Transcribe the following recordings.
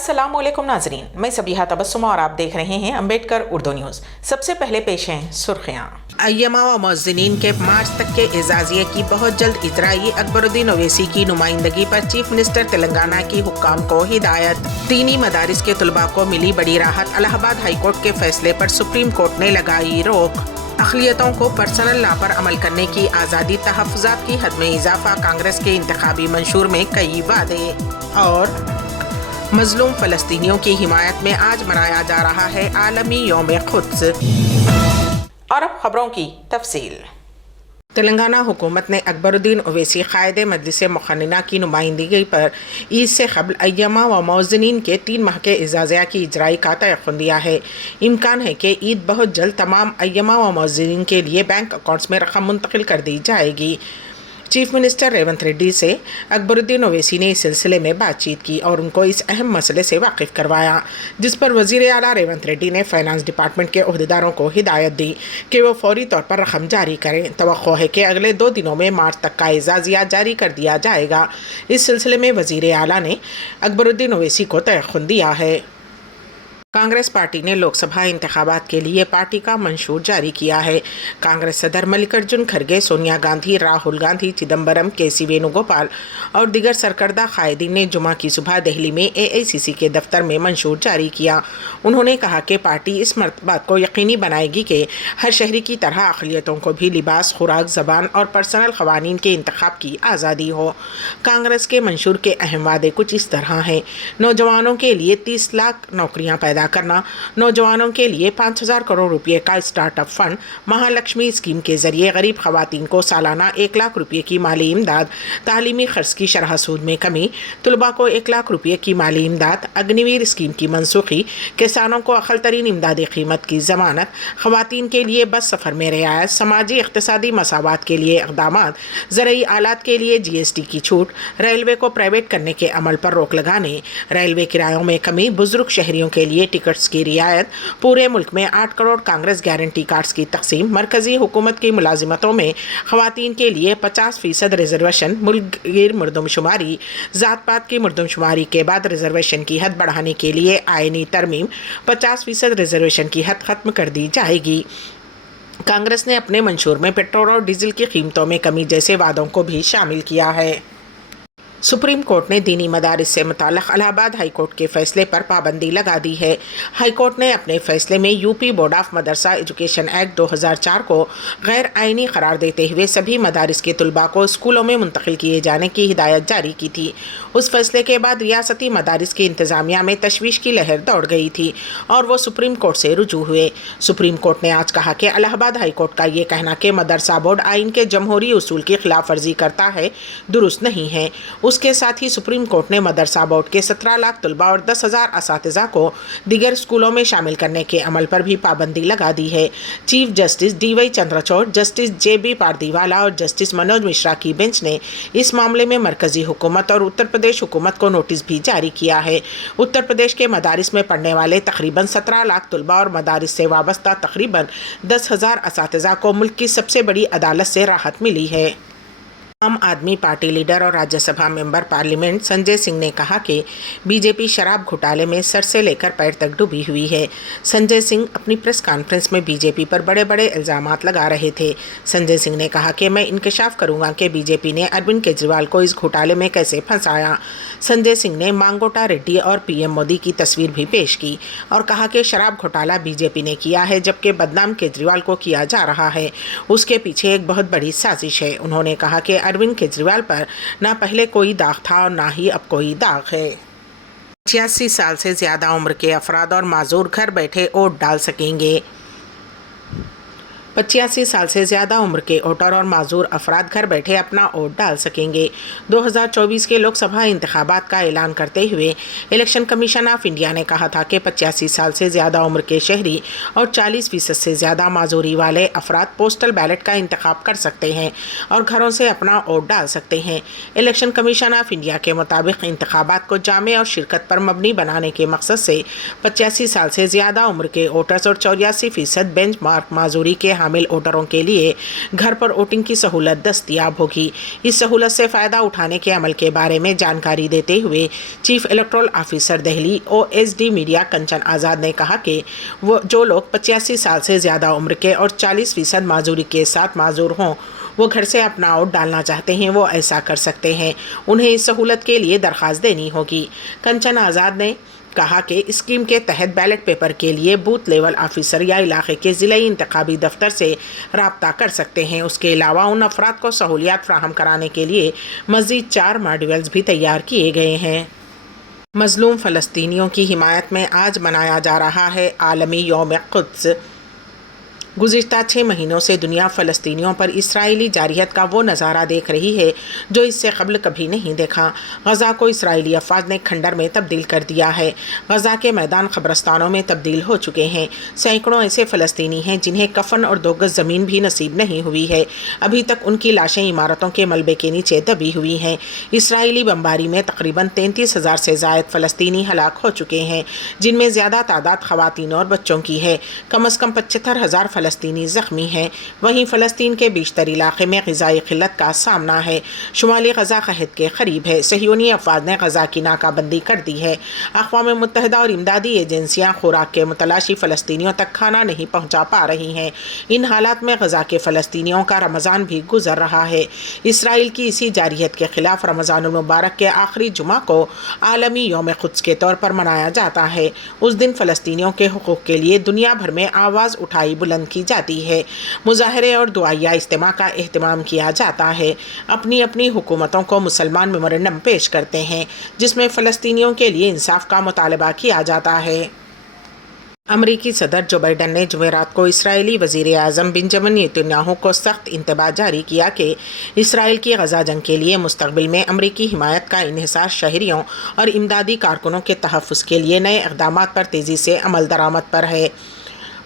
अस्सलाम वालेकुम नाजरीन, मैं सबीहा तबस्सुम और आप देख रहे हैं अम्बेडकर उर्दू न्यूज़। सबसे पहले पेश हैं सुर्खियाँ। अय्यमा व मुअज़्ज़िनीन के मार्च तक के एजाज़िये की बहुत जल्द इजराई। अकबरुद्दीन ओवैसी की नुमाइंदगी पर चीफ मिनिस्टर तेलंगाना की हुक्काम को हिदायत। दीनी मदारिस के तलबा को मिली बड़ी राहत। इलाहाबाद हाईकोर्ट के फैसले पर सुप्रीम कोर्ट ने लगाई रोक। अक़लियतों को पर्सनल लॉ पर अमल करने की आज़ादी, तहफ़्फ़ुज़ात की हद में इजाफा। कांग्रेस के इंतखाबी मंशूर में कई वादे। और मज़लूम फ़लस्तीनियों की हिमायत में आज मनाया जा रहा है आलमी यौम क़ुद्स। और अब खबरों की तफसील। तेलंगाना हुकूमत ने अकबरुद्दीन ओवैसी क़ायद मजलिस मुक़न्निना की नुमाइंदगी पर ईद से क़ब्ल अय्यमा व मुअज़्ज़िनीन के 3 माह के एजाज़िया की इजराई का तयक़्क़ुन दिया है। इम्कान है कि ईद बहुत जल्द तमाम अय्यमा व मुअज़्ज़िनीन के लिए बैंक अकाउंट्स में रकम मुंतकिल कर दी जाएगी। चीफ मिनिस्टर रेवंत रेड्डी से अकबरुद्दीन ओवैसी ने इस सिलसिले में बातचीत की और उनको इस अहम मसले से वाकिफ़ करवाया, जिस पर वज़ीर आला रेवंत रेड्डी ने फाइनेंस डिपार्टमेंट के ओहदेदारों को हिदायत दी कि वो फौरी तौर पर रकम जारी करें। तवक्को है कि अगले 2 दिनों में मार्च तक का एजाज़िया जारी कर दिया जाएगा। इस सिलसिले में वज़ीर आला ने अकबरुद्दीन ओवैसी को तयक़्क़ुन दिया है। कांग्रेस पार्टी ने लोकसभा इंतखाबात के लिए पार्टी का मंशूर जारी किया है। कांग्रेस सदर मल्लिकार्जुन खड़गे, सोनिया गांधी, राहुल गांधी, चिदम्बरम, के.सी. वेणुगोपाल और दीगर सरकर्दा कायदीन ने जुमा की सुबह दिल्ली में AICC के दफ्तर में मंशूर जारी किया। उन्होंने कहा कि पार्टी इस बात को यकीनी बनाएगी कि हर शहरी की तरह अक़लियतों को भी लिबास, खुराक, ज़बान और पर्सनल क़वानीन के इंतखाब की आज़ादी हो। कांग्रेस के मंशूर के अहम वादे कुछ इस तरह हैं: नौजवानों के लिए 30 लाख नौकरियाँ पैदा करना, नौजवानों के लिए 5,000 करोड़ रुपए का स्टार्टअप फंड, महालक्ष्मी स्कीम के जरिए गरीब खवातीन को सालाना 1 लाख रुपए की माली इमदाद, तालीमी खर्च की शरह सूद में कमी, तलबा को 1 लाख रुपए की माली इमदाद, अग्निवीर स्कीम की मनसूखी, किसानों को अक़ल तरीन इमदादी कीमत की ज़मानत, खवातीन के लिए बस सफ़र में रियायत, समाजी इक़्तिसादी मसावात के लिए इक़दामात, ज़रई आलात के लिए GST की छूट, रेलवे को प्राइवेट करने के अमल पर रोक लगाने, रेलवे किरायों में कमी, बुजुर्ग शहरियों के लिए टिकट्स की रियायत, पूरे मुल्क में 8 करोड़ कांग्रेस गारंटी कार्ड्स की तकसीम, मरकज़ी हुकूमत की मुलाजिमतों में ख़वातीन के लिए 50% रिजर्वेशन, मुल्कगीर मरदमशुमारी, ज़ात पात की मरदमशुमारी के बाद रिजर्वेशन की हद बढ़ाने के लिए आईनी तरमीम, 50% रिजर्वेशन की हद ख़त्म कर दी जाएगी। कांग्रेस ने अपने मंशूर में पेट्रोल और डीजल की कीमतों में कमी जैसे वादों को भी शामिल किया है। सुप्रीम कोर्ट ने दीनी मदारिस से मुताल्लिक़ इलाहाबाद हाई कोर्ट के फैसले पर पाबंदी लगा दी है। हाई कोर्ट ने अपने फैसले में UP board of Madrasa education act 2004 को गैर आइनी करार देते हुए सभी मदारिस के तलबा को स्कूलों में मुंतकिल किए जाने की हिदायत जारी की थी। उस फैसले के बाद रियासती मदारिस की इंतज़ामिया में तशवीश की लहर दौड़ गई थी और वो सुप्रीम कोर्ट से रुजू हुए। सुप्रीम कोर्ट ने आज कहा कि इलाहाबाद हाई कोर्ट का ये कहना कि मदरसा बोर्ड आइन के जमहूरी उसूल की खिलाफ वर्जी करता है, दुरुस्त नहीं है। उसके साथ ही सुप्रीम कोर्ट ने मदरसा बोर्ड के 17 लाख तलबा और 10,000 असातिज़ा को दीगर स्कूलों में शामिल करने के अमल पर भी पाबंदी लगा दी है। Chief justice DY Chandrachud, justice JB Pardiwala और जस्टिस मनोज मिश्रा की बेंच ने इस मामले में मरकज़ी हुकूमत और उत्तर प्रदेश हुकूमत को नोटिस भी जारी किया है। उत्तर प्रदेश के मदारिस में पढ़ने वाले तकरीबन 17 लाख तलबा और मदारिस से वाबस्ता तकरीबन 10,000 असातिज़ा को मुल्क की सबसे बड़ी अदालत से राहत मिली है। आम आदमी पार्टी लीडर और राज्यसभा मेंबर पार्लियामेंट संजय सिंह ने कहा कि बीजेपी शराब घोटाले में सर से लेकर पैर तक डूबी हुई है। संजय सिंह अपनी प्रेस कॉन्फ्रेंस में बीजेपी पर बड़े बड़े इल्ज़ामात लगा रहे थे। संजय सिंह ने कहा कि मैं इंकशाफ करूंगा कि बीजेपी ने अरविंद केजरीवाल को इस घोटाले में कैसे फंसाया। संजय सिंह ने मांगोटा रेड्डी और PM मोदी की तस्वीर भी पेश की और कहा कि शराब घोटाला बीजेपी ने किया है, जबकि बदनाम केजरीवाल को किया जा रहा है। उसके पीछे एक बहुत बड़ी साजिश है। उन्होंने कहा कि अरविंद केजरीवाल पर ना पहले कोई दाग था और ना ही अब कोई दाग है। 86 साल से ज़्यादा उम्र के अफराद और माजूर घर बैठे वोट डाल सकेंगे। 85 साल से ज़्यादा उम्र के वोटर और माजूर अफराद घर बैठे अपना वोट डाल सकेंगे। 2024 के लोकसभा इंतखाबात का ऐलान करते हुए इलेक्शन कमीशन ऑफ इंडिया ने कहा था कि 85 साल से ज़्यादा उम्र के शहरी और 40% से ज़्यादा माजूरी वाले अफराद पोस्टल बैलेट का इंतखाब कर सकते हैं और घरों से अपना वोट डाल सकते हैं। इलेक्शन कमीशन ऑफ इंडिया के मुताबिक इंतखाबात को जामे और शिरकत पर मबनी बनाने के मकसद से 85 साल से ज़्यादा उम्र के वोटर्स और 84% बेंच मार्क माजूरी के शामिल वोटरों के लिए घर पर वोटिंग की सहूलत दस्तयाब होगी। इस सहूलत से फ़ायदा उठाने के अमल के बारे में जानकारी देते हुए chief electoral officer Delhi OSD media Kanchan Azad ने कहा कि वो जो लोग 85 साल से ज़्यादा उम्र के और 40% माजूरी के साथ माजूर हों वो घर से अपना वोट डालना चाहते हैं वो ऐसा कर सकते हैं। उन्हें इस सहूलत के लिए दरख्वास्त देनी होगी। कंचन आज़ाद ने कहा कि स्कीम के तहत बैलेट पेपर के लिए बूथ लेवल ऑफिसर या इलाके के ज़िलाई इंतखाबी दफ्तर से रब्ता कर सकते हैं। उसके अलावा उन अफराद को सहूलियात फ्राहम कराने के लिए मज़ीद 4 मॉड्यूल्स भी तैयार किए गए हैं। मज़लूम फ़लस्तीनियों की हिमायत में आज मनाया जा रहा है आलमी यौम कुद्स। गुज़िश्ता 6 महीनों से दुनिया फ़लस्तीनियों पर इसराइली जारियत का वो नज़ारा देख रही है जो इससे कबल कभी नहीं देखा। गज़ा को इसराइली अफ़वाज ने खंडर में तब्दील कर दिया है। गज़ा के मैदान क़ब्रिस्तानों में तब्दील हो चुके हैं। सैकड़ों ऐसे फ़लस्तीनी हैं जिन्हें कफन और 2 गज़ ज़मीन भी नसीब नहीं हुई है। अभी तक उनकी लाशें इमारतों के मलबे के नीचे दबी हुई हैं। इसराइली बमबारी में तकरीबन 33,000 से ज़ायद फ़लस्तीनी हलाक हो चुके हैं, जिनमें ज़्यादा तादाद ख़वातीन और बच्चों की है। कम अज़ कम 75,000 फ़लस्तीनी ज़ख्मी हैं। वहीं फ़लस्तीन के बेशतर इलाके में ग़िज़ाई क़िल्लत का सामना है। शुमाली गज़ा क़हत के करीब है। सहयोनी अफ़वाज ने गज़ा की नाकाबंदी कर दी है। अक़वाम मुत्तहिदा और इमदादी एजेंसियाँ खुराक के मुतलाशी फ़लस्तीनियों तक खाना नहीं पहुँचा पा रही हैं। इन हालात में गज़ा के फ़लस्तीनियों का रमज़ान भी गुजर रहा है। इसराइल की इसी जारियत के ख़िलाफ़ रमज़ानुल मुबारक के आखिरी जुमा को आलमी यौम कुद्स के तौर पर मनाया जाता है। उस दिन फ़लस्तीनियों के हुकूक़ के लिए दुनिया भर में आवाज़ उठाई बुलंद की जाती है। मुज़ाहरे और दुआया इज्तिमा का एहतमाम किया जाता है। अपनी अपनी हुकूमतों को मुसलमान मेमोरेंडम पेश करते हैं जिसमें फ़लस्तीनियों के लिए इंसाफ का मुतालबा किया जाता है। अमरीकी सदर जो बाइडन ने जुमेरात को इसराइली वज़ीर आज़म बेंजामिन नेतन्याहू को सख्त इंतबाह जारी किया कि इसराइल की गज़ा जंग के लिए मुस्तक़बिल में अमरीकी हिमायत का इन्हिसार शहरियों और इमदादी कारकुनों के तहफ़्फ़ुज़ के लिए नए इक़दामात पर तेज़ी से अमल दरामद पर है।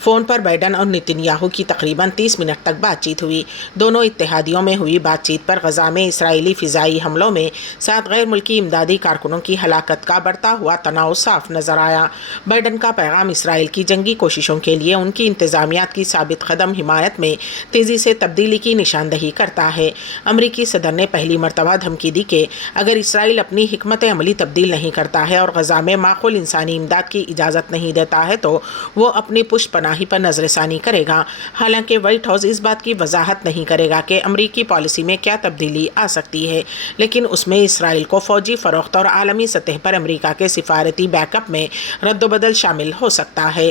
फ़ोन पर बाइडन और नेतन्याहू की तकरीबन 30 मिनट तक बातचीत हुई। दोनों इत्तेहादियों में हुई बातचीत पर गज़ा में इसराइली फ़िज़ाई हमलों में 7 गैर मुल्की इमदादी कारकुनों की हलाकत का बढ़ता हुआ तनाव साफ नज़र आया। बाइडन का पैगाम इसराइल की जंगी कोशिशों के लिए उनकी इंतज़ामियात की साबित कदम हिमायत में तेज़ी से तब्दीली की निशानदही करता है। अमरीकी सदर ने पहली मरतबा धमकी दी कि अगर इसराइल अपनी हिकमत अमली तब्दील नहीं करता है और गज़ा में माक़ूल इंसानी इमदाद की इजाज़त नहीं देता है तो वो अपनी पुष्ट ही पर नजरसानी करेगा। हालांकि व्हाइट हाउस इस बात की वजाहत नहीं करेगा कि अमरीकी पॉलिसी में क्या तब्दीली आ सकती है, लेकिन उसमें इसराइल को फौजी फरोख्त और आलमी सतह पर अमरीका के सिफारती बैकअप में रद्दबदल शामिल हो सकता है।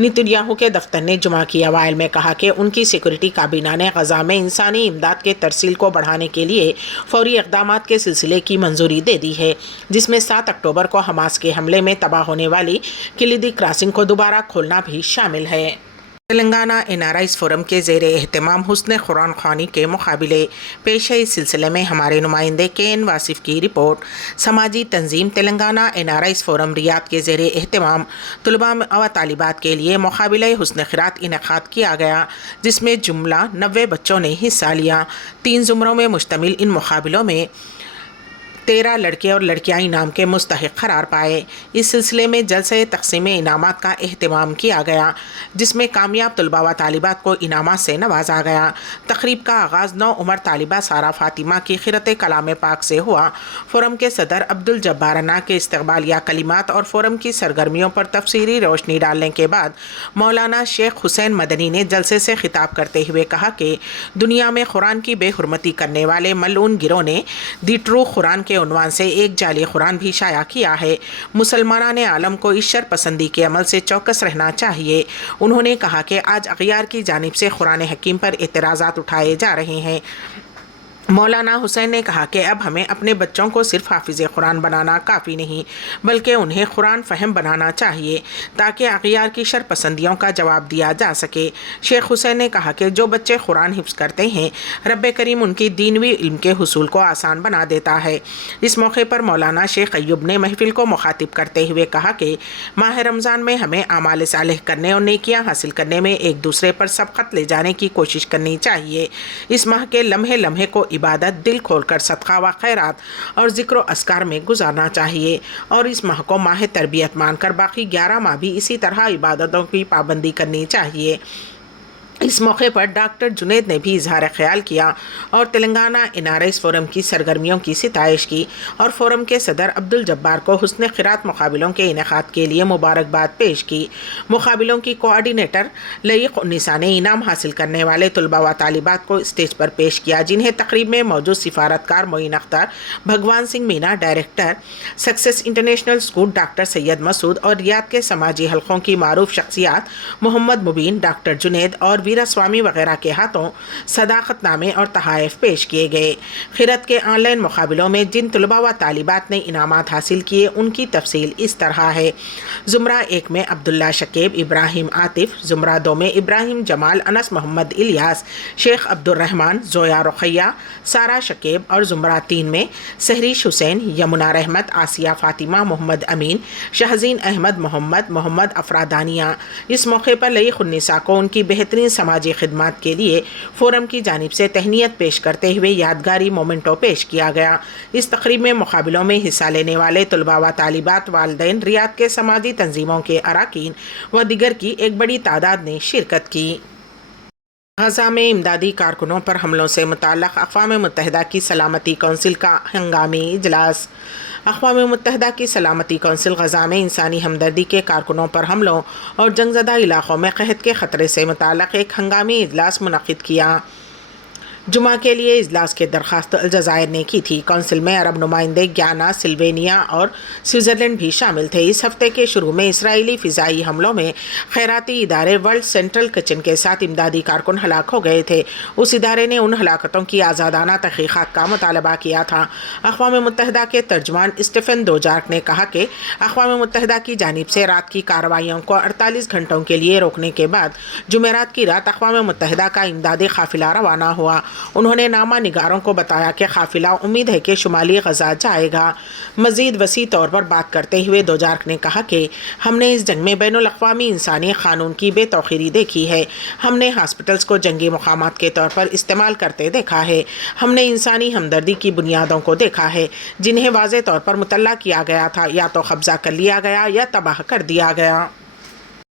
नेतन्याहू के दफ्तर ने जुमा की अवाइल में कहा कि उनकी सिक्योरिटी काबीना ने गज़ा में इंसानी इमदाद के तरसील को बढ़ाने के लिए फौरी इक़दामात के सिलसिले की मंजूरी दे दी है, जिसमें 7 अक्टूबर को हमास के हमले में तबाह होने वाली किलिदी क्रॉसिंग को दोबारा खोलना भी शामिल है। तेलंगाना NRIs फोरम के ज़ेरे एहतमाम हुस्न कुरान ख़वानी के मुकाबले पेश है। इस सिलसिले में हमारे नुमाइंदे KN वासिफ़ की रिपोर्ट। समाजी तंजीम तेलंगाना NRIs फोरम रियाद के ज़ेरे एहतमाम तलबा व तालिबात के लिए मुकाबले हुस्न क़िरात इनेकाद किया गया, जिसमें जुमला 90 बच्चों ने हिस्सा लिया। 3 ज़ुमरों में मुश्तमिल इन मुकाबलों में 13 लड़के और लड़कियां इनाम के मुस्तहिक़ करार पाए। इस सिलसिले में जलसे तक़सीम इनामात का एहतमाम किया गया, जिसमें कामयाब तलबा व तालिबात को इनामात से नवाजा गया। तक़रीब का आगाज़ 9 उमर तालिबा सारा फ़ातिमा की क़िरत कलाम पाक से हुआ। फ़ोरम के सदर अब्दुल जब्बार अना के इस्तक़बालिया कलिमात और फ़ोरम की सरगर्मियों पर तफसीरी रोशनी डालने के बाद मौलाना शेख हुसैन मदनी ने जलसे से खिताब करते हुए कहा कि दुनिया में कुरान की बेहुरमती करने वाले मलून गिरोह ने दी ट्रू कुरान के उन्वान से एक जाली कुरान भी शाया किया है। मुसलमाना ने आलम को इस शर पसंदी के अमल से चौकस रहना चाहिए। उन्होंने कहा कि आज अग़ियार की जानिब से कुरान हकीम पर एतराज़ात उठाए जा रहे हैं। मौलाना हुसैन ने कहा कि अब हमें अपने बच्चों को सिर्फ हाफिज़ कुरान बनाना काफ़ी नहीं, बल्कि उन्हें कुरान फ़हम बनाना चाहिए ताकि अग़ियार की शर पसंदियों का जवाब दिया जा सके। शेख हुसैन ने कहा कि जो बच्चे कुरान हिफ्ज़ करते हैं, रब करीम उनकी दीनवी इल्म के हुसूल को आसान बना देता है। इस मौके पर मौलाना शेख अय्यूब ने महफिल को मुखातिब करते हुए कहा कि माह रमज़ान में हमें आमाल सालेह करने और नेकियां हासिल करने में एक दूसरे पर सबक़त ले जाने की कोशिश करनी चाहिए। इस माह के लम्हे लम्हे को इबादत, दिल खोलकर सदका व खैरात और ज़िक्र अस्कार में गुजारना चाहिए और इस माह को माह तरबियत मानकर बाकी 11 माह भी इसी तरह इबादतों की पाबंदी करनी चाहिए। इस मौके पर डॉक्टर जुनैद ने भी इजहार ख्याल किया और तेलंगाना NRIs फोरम की सरगर्मियों की सिताइश की और फोरम के सदर अब्दुल जब्बार को हुस्न क़िरात मुकाबलों के इनेकाद के लिए मुबारकबाद पेश की। मुकाबलों की कोऑर्डिनेटर लईक उन्नीसा ने इनाम हासिल करने वाले तलबा व तालिबात को स्टेज पर पेश किया, जिन्हें तकरीब में मौजूद सिफारतकार Moin Akhtar, Bhagwan Singh Meena, director Success International School doctor Syed Masood और रियाद के समाजी हलकों की मारूफ शख्सियात मोहम्मद मुबीन, डॉक्टर जुनैद और वीरा स्वामी वगैरह के हाथों सदाकतनामे और तहाइफ पेश किए गए। खिरत के ऑनलाइन मुकाबलों में जिन तलबा व तालिबात ने इनामात हासिल किए उनकी तफसील इस तरह है। ज़ुमरा 1 में अब्दुल्ला शकीब, इब्राहिम आतिफ, ज़ुमरा 2 में इब्राहिम जमाल, अनस मोहम्मद इलियास, शेख अब्दुर्रहमान, जोया रुखैया, सारा शकीब और ज़ुमरा 3 में सहरीश हुसैन, यमुना रहमत, आसिया फातिमा, मोहम्मद अमीन, शहजीन अहमद मोहम्मद, मोहम्मद अफरादानिया। इस मौके पर लईक उन्नीसा को उनकी बेहतरीन समाजी खिदमत के लिए फोरम की जानिब से तहनीत पेश करते हुए यादगारी मोमेंटो पेश किया गया। इस तकरीब में मुकाबलों में हिस्सा लेने वाले तलबा व तालिबात, वालिदैन, रियाद के समाजी तंजीमों के अराकीन व दिगर की एक बड़ी तादाद ने शिरकत की। गजा में इमदादी कारकुनों पर हमलों से मुताल्लिक़ अक़वाम मुत्तहिदा की सलामती कौंसिल का हंगामी इजलास। अक़वाम मुत्तहिदा की सलामती कौंसिल गजा में इंसानी हमदर्दी के कारकुनों पर हमलों और जंगज़दा इलाक़ों में क़हत के ख़तरे से मुताल्लिक़ एक हंगामी इजलास मुनक़्क़िद किया। जुमा के लिए इजलास की दरख्वास्त अलजायर ने की थी। कौंसिल में अरब नुमाइंदे ग्याना, सिल्वेनिया और स्विट्ज़रलैंड भी शामिल थे। इस हफ्ते के शुरू में इसराइली फ़िज़ाई हमलों में खैराती इदारे वर्ल्ड सेंट्रल किचन के साथ इमदादी कारकुन हलाक हो गए थे। उस इदारे ने उन हलाकतों की आज़ादाना तहक़ीक़ात का मुतालबा किया था। अक़वाम मुत्तहिदा के तर्जुमान स्टीफ़न दुजार्क ने कहा कि अक़वाम मुत्तहिदा की जानिब से रात की कार्रवाइयों को 48 घंटों के लिए रोकने के बाद जुमेरात की रात अक़वाम मुत्तहिदा का इमदादी काफ़िला रवाना हुआ। उन्होंने नामा निगारों को बताया कि काफ़िला उम्मीद है कि शुमाली गजा जाएगा। मज़ीद वसी तौर पर बात करते हुए दुजार्क ने कहा कि हमने इस जंग में बैनुल अक़वामी इंसानी क़ानून की बेतौक़ीरी देखी है। हमने हॉस्पिटल्स को जंगी मुक़ामात के तौर पर इस्तेमाल करते देखा है। हमने इंसानी हमदर्दी की बुनियादों को देखा है जिन्हें वाज़े तौर पर मुतल्ला किया गया था, या तो कब्ज़ा कर लिया गया या तबाह कर दिया गया।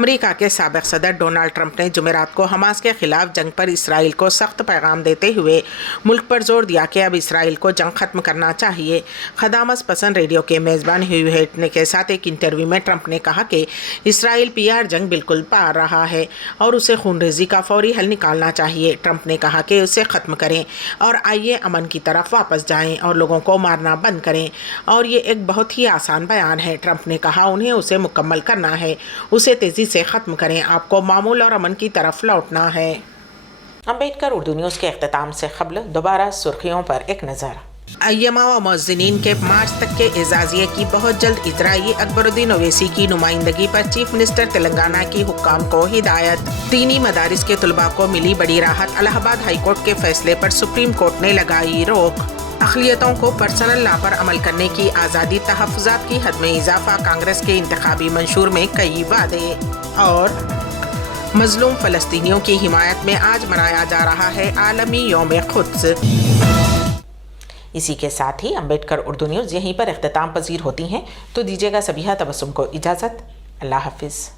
अमेरिका के साबिक़ सदर डोनाल्ड ट्रंप ने जुमेरात को हमास के ख़िलाफ़ जंग पर इसराइल को सख्त पैगाम देते हुए मुल्क पर जोर दिया कि अब इसराइल को जंग ख़त्म करना चाहिए। खदामत पसंद रेडियो के मेज़बान ह्यू हेट के साथ एक इंटरव्यू में ट्रंप ने कहा कि इसराइल PR जंग बिल्कुल पार रहा है और उसे खूनरेज़ी का फौरी हल निकालना चाहिए। ट्रंप ने कहा कि उसे ख़त्म करें और आइए अमन की तरफ वापस जाएँ और लोगों को मारना बंद करें। और ये एक बहुत ही आसान बयान है। ट्रंप ने कहा उन्हें उसे मुकम्मल करना है, उसे तेज़ी से ख़त्म करें, आपको मामूल और अमन की तरफ लौटना है। अम्बेडकर उर्दू न्यूज़ के इख्तिताम से क़ब्ल दोबारा सुर्खियों पर एक नज़र। अय्यमा व मुअज़्ज़िनीन के मार्च तक के एजाज़िये की बहुत जल्द इजराई। अकबरुद्दीन ओवैसी की नुमाइंदगी पर चीफ मिनिस्टर तेलंगाना की हुक्काम को हिदायत। दीनी मदारिस के तलबा को मिली बड़ी राहत। इलाहाबाद हाई कोर्ट के फैसले पर सुप्रीम कोर्ट ने लगाई रोक। अक़लियतों को पर्सनल लॉ पर अमल करने की आज़ादी, तहफ़्फ़ुज़ात की हद में इजाफा, कांग्रेस के इंतखाबी मंशूर में कई वादे। और मज़लूम फ़लस्तीनियों की हिमायत में आज मनाया जा रहा है आलमी यौम क़ुद्स। इसी के साथ ही अम्बेडकर उर्दू न्यूज़ यहीं पर इख्तिताम पज़ीर होती हैं, तो दीजिएगा सबिहा तबस्सुम को इजाज़त। अल्लाह हाफ़िज़।